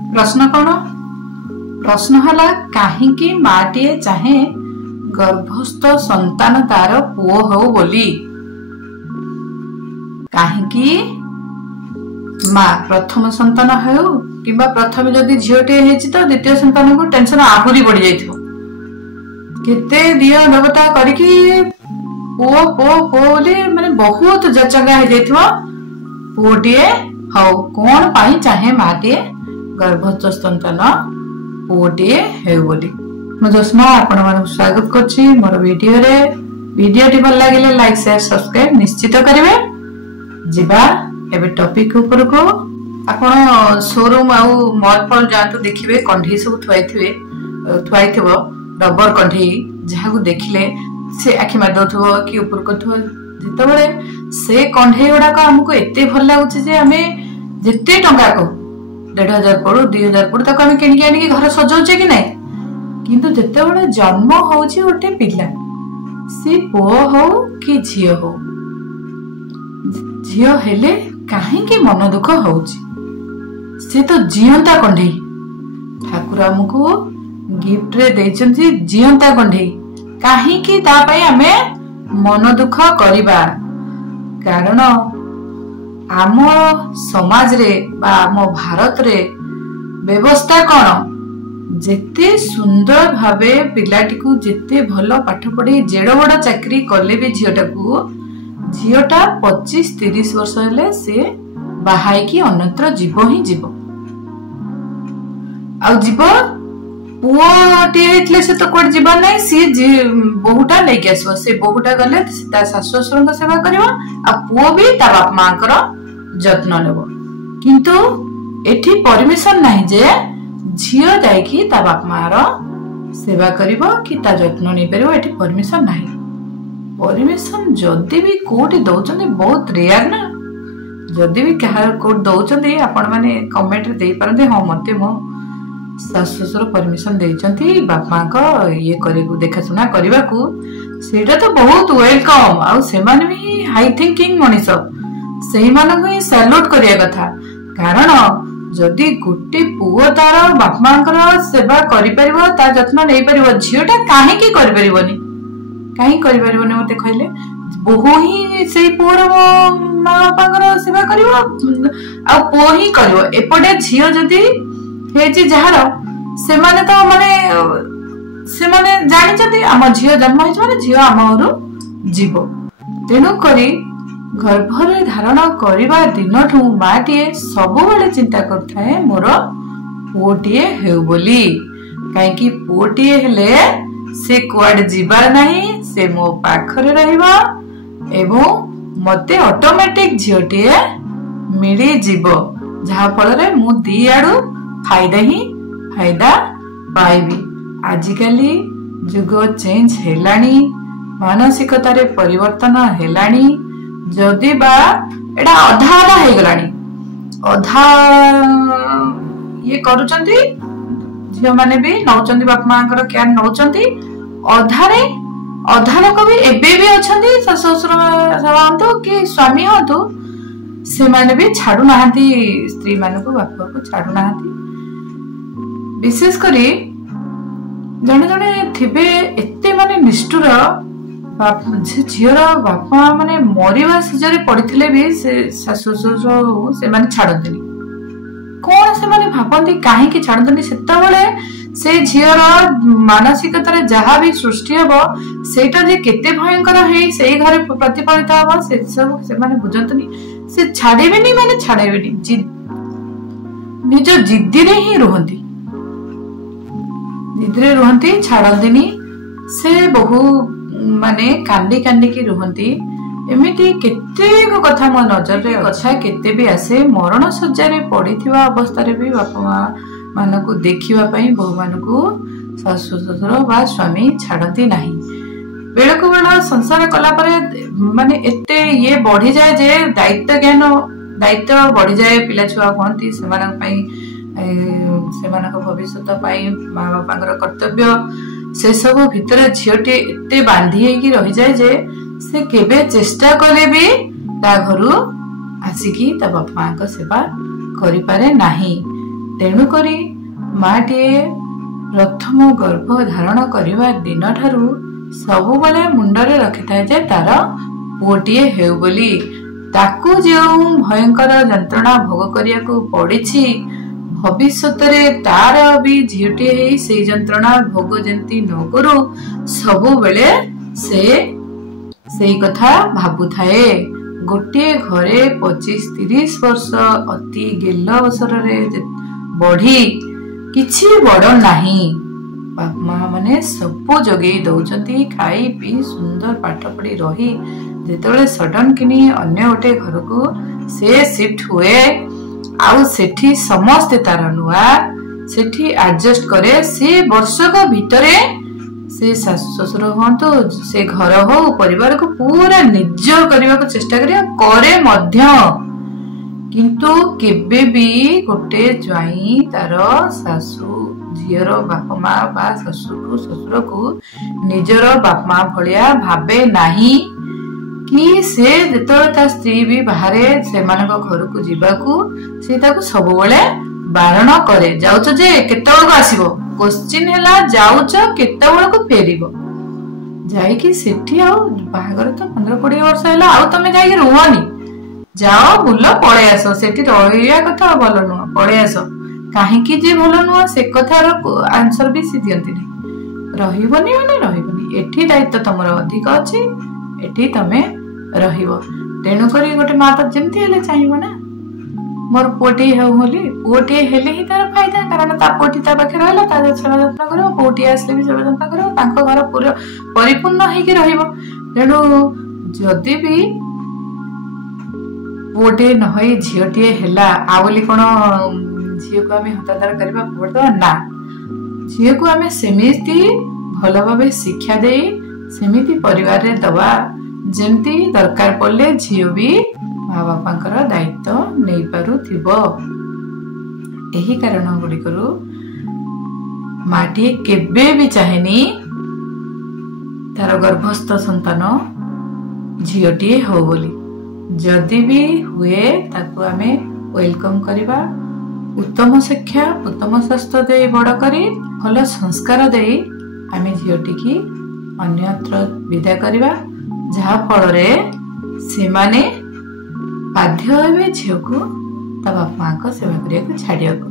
प्रश्न कौन? प्रश्न हला काहींकी माटीए चाहे गर्भस्थ संतान तार पुओ हो बोली। काहींकी माँ प्रथम संतान हो किंबा प्रथम जदि झीटे तो द्वितीय संतान को टेंशन आहुरी बढ़ी जाइथिबो। केते दिया देवता करके पुओ पुओ पुओ बोली माने बहुत जचंगा हो जाइथिबो। पुओटिए हौ कोन पाई चाहे माटिए गर्भस्थ संतान पुओटिए हेउ बोली। मो जोस्ना आपण मानक स्वागत करछि मोर वीडियो रे। वीडियो भल लागिले लाइक शेयर सब्सक्राइब निश्चित करिवे। जिबा एबे टॉपिक ऊपर को आपण शोरूम आउ मॉल पर जातु देखिबे कंढी सब थुआइथिबो रबर कंढी जहां को देखिले से आखि मार दउथबो कि ऊपर करथबो। जेतबेले से कंढे गुडा को हमको एते भल लागुछि जे हमें जेते टंका को 1500 पड़ू 2000 पड़ू ताको हमें किन आनी घर सजाउछे कि नै। किंतु जेतबेले जन्म होउछि ओटे पिला से पुओ हो कि झियो हो, झियो हेले काहेकि मन दुख होउछि। से तो जियंता कंढे ठाकुर हमको गिफ्ट रे देइछन्ती जियंता कंढे। काहेकि ता पई हमें मन दुख करिबा कारण आम समाज रे बा आम भारत रे व्यवस्था कौन जेते सुंदर भावे पिलाटी को जेते भलो पाठ पढ़ी जेड़ बड़ चाकरी कले भी झीटा 25-30 वर्ष हेले से बाहाई की अन्यत्र जीव ही जीव आ जीव पुओटी हेतले से तो कोड जीवन नै। सी बहुटा लेके आसो से बहुटा गले ता सासु ससुर को सेवा करबो आ पुओ भी ता बाप मां कर जत्न लेबो। किंतु एठी परमिशन नाही जे झियो जाय कि ता बाप मां रो सेवा करबो कि ता जत्न नै परबो। एठी परमिशन नाही। परमिशन जदी भी कोठी दउचने बहुत रेयर ना। जदी भी कहा कोड दउचने आपण माने कमेंट रे देई परते हां मते मो सासु ससुर परमिशन देइचंती बाप मां को ये करे को देखा सुना करबा को सेटा तो बहुत वेलकम। आ से माने भी हाई थिंकिंग मनीष सेही मानक ही सैल्यूट करिया कथा। कारण जदी गुटे पुओ तार बाप मां कर सेवा करि परिबो ता जत्न नै परिबो झियोटा काहे की करि परिबोनी काहे करि परिबोनी मते कहले बहु ही सेही पुओर मां बापा कर सेवा करिवो आ पुओ ही करिवो। एपटे झियो जदी हेची जहार से माने तो माने से माने जानि जदी हम झियो जन्म होइछ माने झियो हमरो जीव। तेनु करी गर्भरे धारण करिबा दिनठू माटिए सब बेले चिंता करथाए मोर पुओटिए हेउ बोली। काहे कि पुओटिए हेले से कुआड जीवार नाही से मो पाखरे रहइबा एवं मते ऑटोमेटिक झियोटिए मिली जीव जहा फल रे मु दी आडू फायदा ही फायदा पाइबी। आजिकाली जुग चेंज हेलानी मानसिकता रे परिवर्तन हेलानी। जदि बा एडा अधा अधा हे गलानी अधा ये करूचंती झियो माने भी नौचंती बाप मां कर केयर नौचंती अधा रे अधा लोक भी एबे भी अछंती ससुर सवांतो कि स्वामी होतो से माने भी छाडू नाहंती स्त्री माने को बाप को छाडू नाहंती। विशेष करी जने जने थिबे एते माने निष्ठुर झियर बापा माने मरिवा सिजरे पड़िथिले भी से सासु ससुर से माने छाडंतनी कोन से माने भाबंती काहे कि छाडंतनी। सेतबेले से झियर मानसिकता रे जहा भी सृष्टि हबो सेटा जे केते भयंकर हे सेही घरे प्रतिफलित हबो से सब से माने बुझंतनी। से छाडेबेनी माने छाडेबेनी निज जिद्दी रे ही रहंती जिद्दी रहंती छाडंतनी। से बहु माने कांडी कांडी की रहंती। एमिति केते कथा मो नजर रे कथा केते भी आसे मरण सज्जा रे पड़िथिबा अवस्था रे भी बापा मां मानको देखिबा पई बहु मानको सासु ससुर बा स्वामी छाडंती नाही। बेलको बेला संसार कला परे माने एते ये बढ़ी जाए जे दायित्व ज्ञान दायित्व बढ़ी जाए। पिला छुआ कहती से भविष्य पाई माँ बापा कर्तव्य से सब भितर झीटे एते बांधी होगी रही जाए जे से केबे चेष्टा कले भी ता घर आसिकी ता बापा माँ सेवा करि पारे नाही। तेणुकरी माटीए प्रथम गर्भ धारण करने दिन ठारू सबु बेले मुंडरे रखि थाए जे तार पुओटीए हेउ बोली। ताकू जो भयंकर जंत्रणा भोग करिया को पड़िछि भविष्यत तार भी झीटे ही से जंत्रणा भोग जंती न करू सबु बेले से कथा भाबु थाए। गोटे घरे 25-30 वर्ष अति गेल अवसर बढ़ी किछि बड़ नाही बाप माँ माने सबु जगे दौचंती खाई पी सुंदर पाठ पढ़ी रही जेतेबेले सडन किनी अन्य गोटे घर को से शिफ्ट हुए आउ सेठी समस्ते तार नुआ सेठी एडजस्ट करे से वर्षक भितरे से सासु ससुर हूँ से घर हो परिवार को पूरा निज करने को चेष्टा करे मध्य किंतु केबे भी गोटे ज्वाई तार सासु झीर बाप माँ बा ससुर को निजर बाप माँ भलिया भावे नाही कि से जेतेबेले ता स्त्री भी बाहर से घर को जीवाकू से ताको सब बेले बारण करे जाउछ जे केतेबेले आसीबो क्वेश्चन हैला जाउछ केतेबेले को फेरिबो जाईकी सेठी आ बाहागर तो 15-20 वर्ष हैला आ तमे जाईकी रुहनी जाओ बुल पळे आसो सेठी रहिया कथा भल नुह पळे आसो काहेकि जे भल नुह से कथार आंसर भी सी दियंती नै रहिबनी माने रहिबनी एठी दायित्व तमर अधिक अछि एठी तमे रहिबो। तेणु करी गोटे माँ तो जमती हेले चाहिए ना मोर पुओटी हेउ होली पुओटी हेले ही तार फायदा कारण ता पुओटी ता पाखे रहला ता सेवा जत्न करियो पुओटी आसले भी सेवा जत्न करियो तांको घर पूरा परिपूर्ण हेकि रहिबो। तेणु जदि भी पुओटी न होई झियोटी हेला आ बोली कोन झियो को आमे हतादार करबा पड़तो ना झियो को आमे सेमिति भलो भाबे शिक्षा देई सेमिति परिवार रे दवा जेमती दरकार पड़ले झियो भी माँ बापांकर दायित्व नहीं पारुथिबो। एही कारण गुड़िकरू माटी केबे भी चाहेनी तार गर्भस्थ संतान झियोटी हो बोली जदि भी हुए ताकू आमे वेलकम करिबा उत्तम शिक्षा उत्तम स्वास्थ्य दे बड़ करी भल संस्कार दे आमे झियोटी की अन्यत्र विदा करिबा जहा फल से माने बाध्य हे झील को ता बाप माँ को सेवा करिया को छाड़िया को।